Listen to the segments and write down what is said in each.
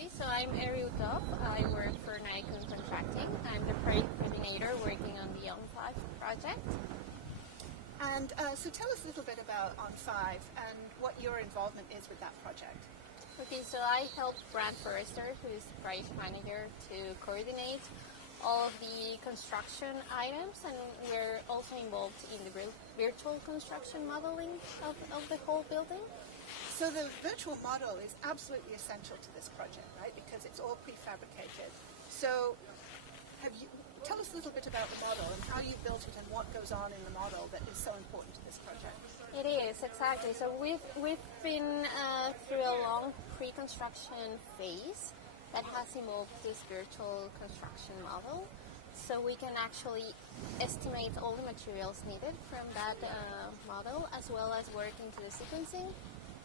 Okay, so I'm Eri Uhthoff. I work for Naikoon Contracting. I'm the project coordinator working on the On5 project. And so tell us a little bit about On5 and what your involvement is with that project. Okay, so I help Brad Forrester, who is project manager, to coordinate all of the construction items, and we're also involved in the virtual construction modeling of the whole building. So the virtual model is absolutely essential to this project, right? Because it's all prefabricated. So tell us a little bit about the model and how you built it and what goes on in the model that is so important to this project. It is, exactly. So we've been through a long pre-construction phase that has involved this virtual construction model. So we can actually estimate all the materials needed from that model, as well as work into the sequencing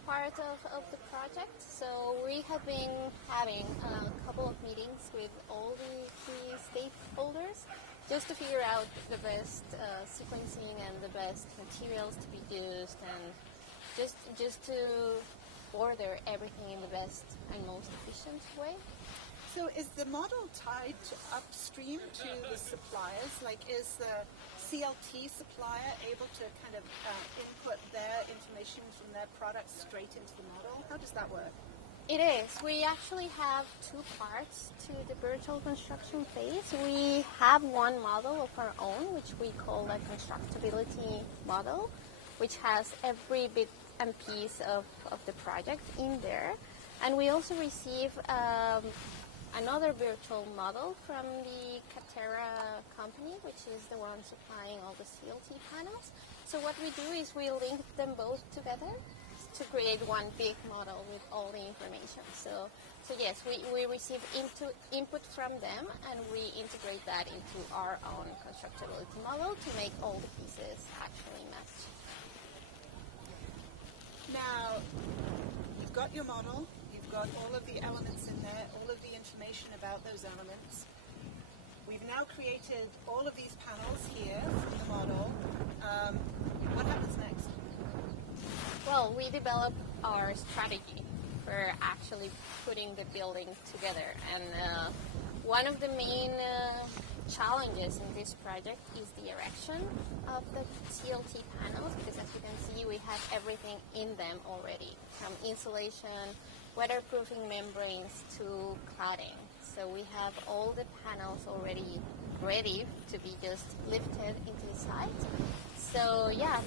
part of the project. So we have been having a couple of meetings with all the key stakeholders just to figure out the best sequencing and the best materials to be used, and just to order everything in the best and most efficient way. So is the model tied upstream to the suppliers? Like, is the CLT supplier able to kind of input their information from their products straight into the model? How does that work? It is. We actually have two parts to the virtual construction phase. We have one model of our own, which we call a constructability model, which has every bit and piece of the project in there. And we also receive another virtual model from the Catera company, which is the one supplying all the CLT panels. So what we do is we link them both together to create one big model with all the information. So yes, we receive input from them, and we integrate that into our own constructability model to make all the pieces actually match. Now, you've got your model, you've got all of the elements in there, all of the information about those elements. We've now created all of these panels here from the model. What happens next? Well, we develop our strategy for actually putting the building together. And one of the main challenges in this project is the erection of the CLT panels, because as you can see, we have everything in them already, from insulation, weatherproofing membranes to cladding. So we have all the panels already ready to be just lifted into the site. So yeah,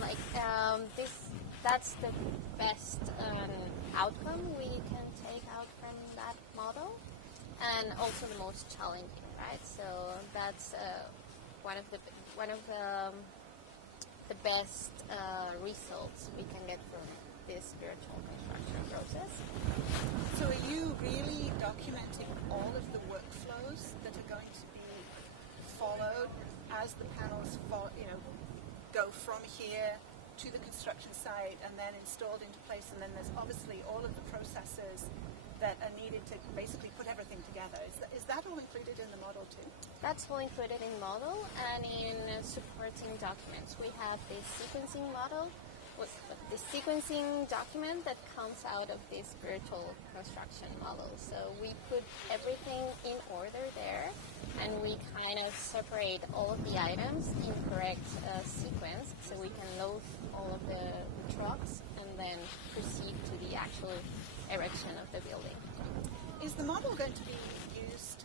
that's the best outcome we can take out from that model, and also the most challenging, right? So that's one of the best results we can get from this virtual construction process. So are you really documenting all of the workflows that are going to be followed as the panels go from here to the construction site and then installed into place, and then there's obviously all of the processes that are needed to basically put everything together. Is that all included in the model too? That's all included in model and in supporting documents. We have the sequencing model, the sequencing document that comes out of this virtual construction model. So we put everything in order there, and we kind of separate all of the items in correct sequence, so we can load all of the trucks and then proceed to the actual erection of the building. Is the model going to be used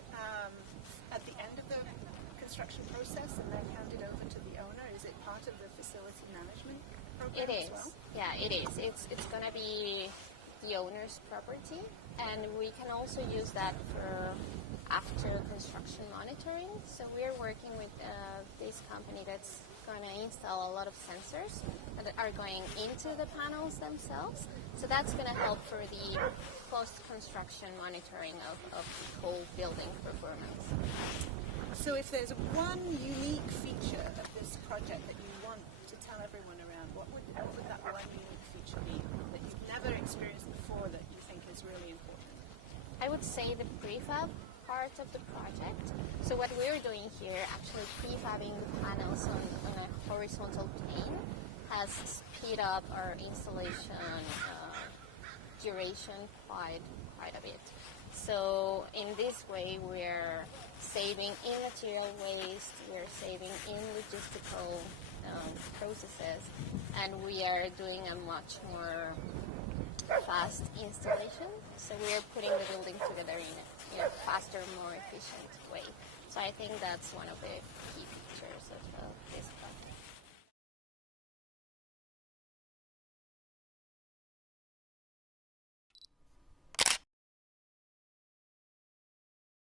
at the end of the construction process and then handed over to the owner? Is it part of the facility management program? It is. As well? Yeah, it is. It's going to be the owner's property, and we can also use that for after construction monitoring. So we're working with this company that's going to install a lot of sensors that are going into the panels themselves. So that's going to help for the post-construction monitoring of the whole building performance. So if there's one unique feature of this project that you want to tell everyone around, what would that one unique feature be that you've never experienced before that you think is really important? I would say the prefab part of the project. So what we're doing here, actually prefabbing the panels on a horizontal plane, has speed up our installation duration quite a bit. So in this way, we're saving in material waste, we're saving in logistical processes, and we are doing a much more fast installation. So we are putting the building together in a faster, more efficient way. So I think that's one of the key